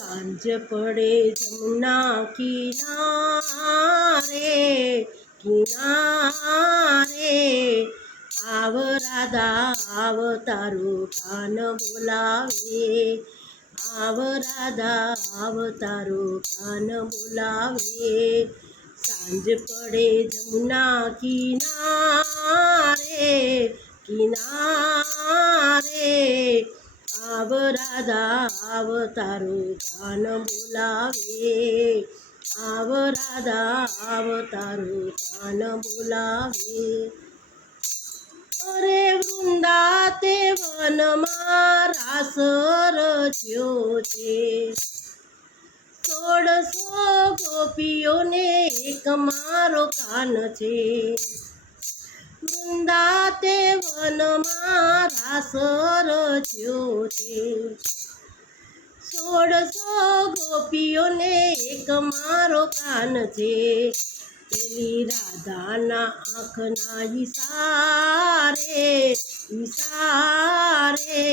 सांझ पड़े जमुना किनारे किनारे आव राधा आव तारू कान बोलावे आव राधा आव तारू कान बोलावे सांझ पड़े जमुना किनारे किनारे आव राधा आव तारू कान बोलावे आव राधा आव तारू कान बोलावे अरे वृंदा ते वनमा रास रच्यो છે 1600 ગોપીઓને એક મારો કાન છે વૃંદા તે વનમાં રાસ રચ્યો છે 1600 ગોપીઓને એક મારો કાન છે પેલી રાધાના આંખના ઈશારે ઈશારે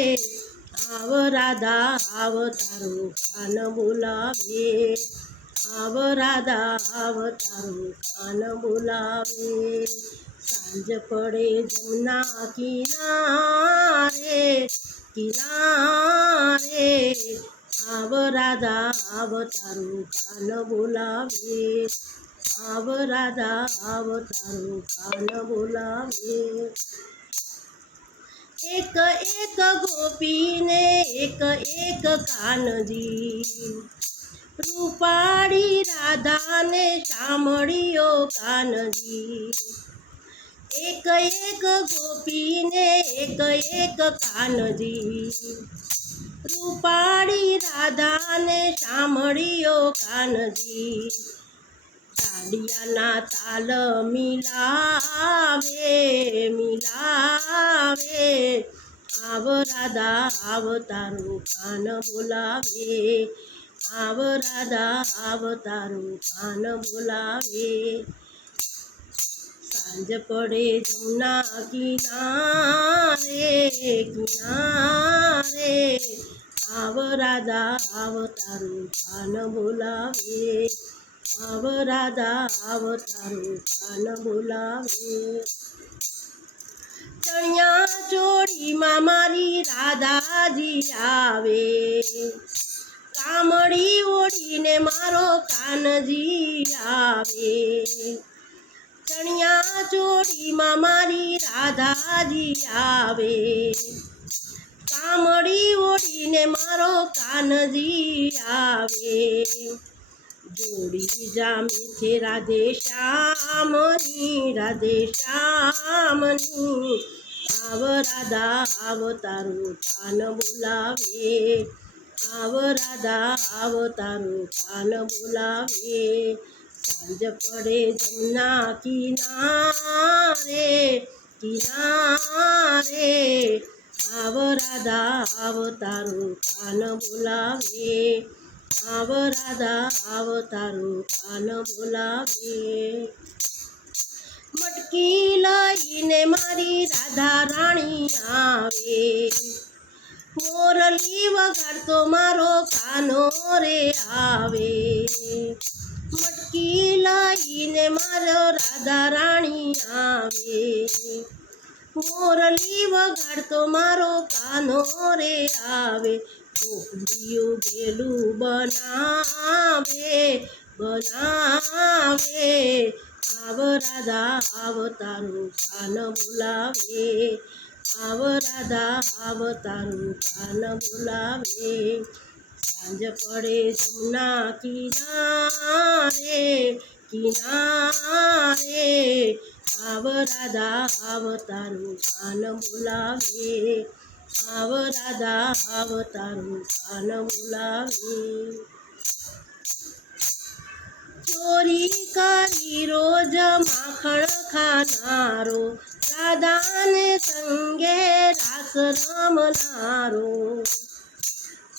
આવ રાધા આવ તારું કાન બોલાવે આવ રાધા આવ તારું કાન બોલાવે सांझ पड़े जमुना किनारे किनारे आव राधा आव तारू कान बोलावे आव राधा आव तारू कान बोलावे एक एक गोपीने एक एक कानजी रूपाड़ी राधा ने शामड़ियो कानजी एक एक गोपीने एक एक कानजी रूपाड़ी राधा ने शामड़ियो कानजी डाडियाना ताल मिलावे मिलावे आव राधा आव तारू कान बोलावे आव राधा आव तारू कान बोलावे सांझ पड़े जमुना किनारे किनारे आव राधा आव तारू कान बोलावे आव राधा आव तारू कान बोलावे चणिया चोड़ी मां मारी राधाजी आवे कामड़ी ओढ़ी ने मारो कानजी आवे चणिया चोड़ी मां मारी राधाजी आवे कामड़ी ओढ़ी ने मारो कानजी आवे जोड़ी जामे छे राधे श्यामनी आव राधा आव तारू कान बोलावे आव राधा आव तारू कान बोलावे सांझ पड़े जमुना किनारे किनारे आव राधा आव तारू कान बोलावे आव राधा आव तारू कान बोलावे मटकी लईने मारी राधा राणी आवे मोरली वगाड़तो मारो कानो रे आवे मटकी लईने मारो राधा राणी आवे मोरली वगाड़तो मारो कानो रे आवे गोपीओ गेलू बनावे बनावे आव राधा आव तारू कान बोलावे आव राधा आव तारू कान बोलावे सांझ पड़े जमुना किनारे किनारे आव राधा आव तारू कान बोलावे आव राधा आव तारू कान बोलावे चोरी करी रोज माखण खानारो राधा ने संगे रास रमनारो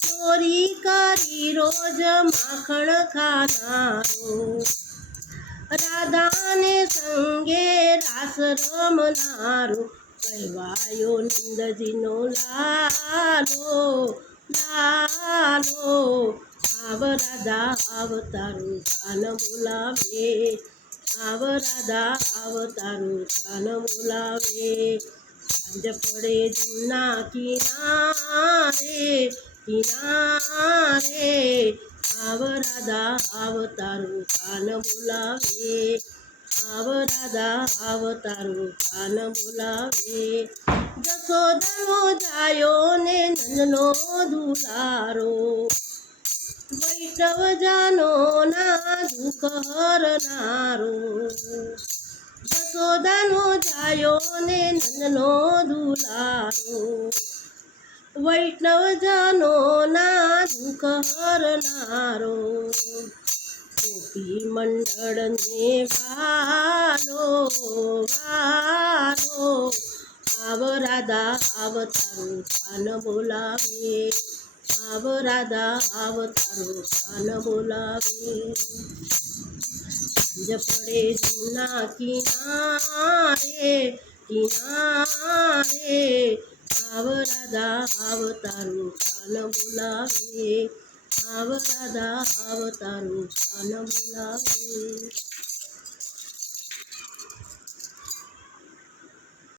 चोरी करी रोज माखण खानारो राधा ने संगे रास रमनारो कहवायो नंदजीनो लालो लालो આવ રાધા આવ તારું સ્થાન બોલાવે આવ રાધા આવ તારું સ્થાન બોલાવે સાંજ પડે જમના કિનારે આવ રાધા આવ તારું સ્થાન બોલાવે આવ રાધા આવ તારું સ્થાન બોલાવે જશોદાનો જાયો ને નંદનો દુલારો વૈષ્ણવજનો ના દુઃખ હરનારો જશોદાનો જાયો ને નંદનો દુલારો વૈષ્ણવજનો ના દુઃખ હરનારો ગોપી મંડળને વાલો વાલો આવ રાધા આવ તારું સ્થાન બોલાવે આવ રાધા આવ તારું સ્થાન બોલાવે સાંજ પડે જમના કિનારે આવ રાધા આવ તારું સ્થાન બોલાવે આવ રાધા આવ તારું સ્થાન બોલાવે